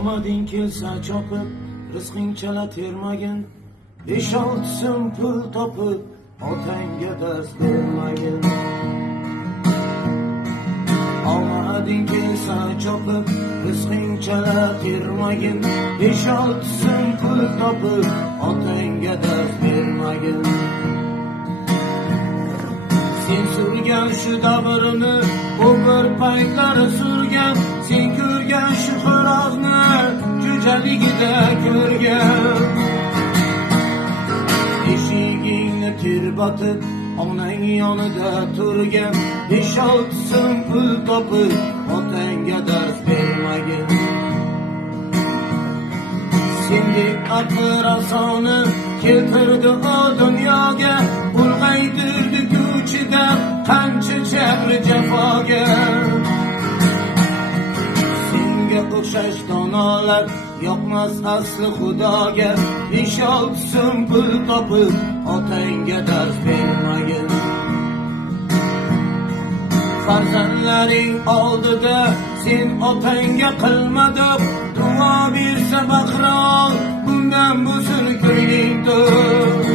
omading kelsa chopib, rizqing chala termagin. 5-6 so'm pul topib, otangga dars bermagin. Omading kelsa chopib, rizqing chala termagin. 5-6 so'm pul topib, otangga dars bermagin. Sen surgan shu davrini, u bir paytlari surgan, sen ko'rgan shu xo'rozni jo'jaligida ko'rgan. Eshigingni tirbatib, onang yonida turgan, 5-6 so'm pul topib, otangga dars bermagin. Sendek aql-rasoni keltirdi o dunyoga, ulg'aytirdi ko'chida qancha jabr jafoga. Senga o'xshash donolar yoqmas asli xudoga, 5-6 so'm pul topib, otangga dars bermagin. Farzandlaring oldida sen otangga qilmadib, duo bersa baqirol, bundan bo'lsin ko'ngling to'q.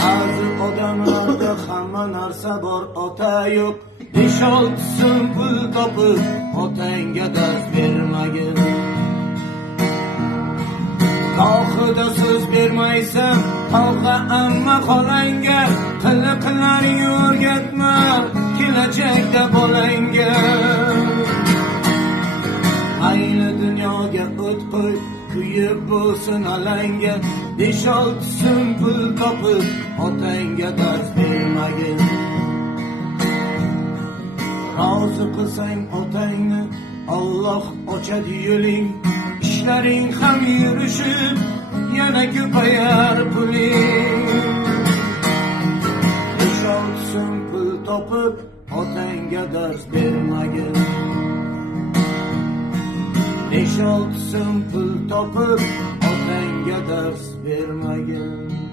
Ba'zi odamlarda hamma narsa bor, ota yo'q. 5-6 so'm pul topib, otangga dars bermagin. Tohida so'z bermaysan, tog'a amma xolangga, qiliqlaring o'rgatma kelajakda bolangga. Ayni dunyoga o't qo'y, kuyib bo'lsin alanga. 5-6 so'm pul topib, otangga dars bermagin. Rozi qilsang otangni, Alloh ochadi yo'ling. İşlerin ham yurishib, yana ko'payar puling. 5-6 so'm pul topib, otangga dars bermagin. 5-6 so'm pul topib, otangga dars bermagin.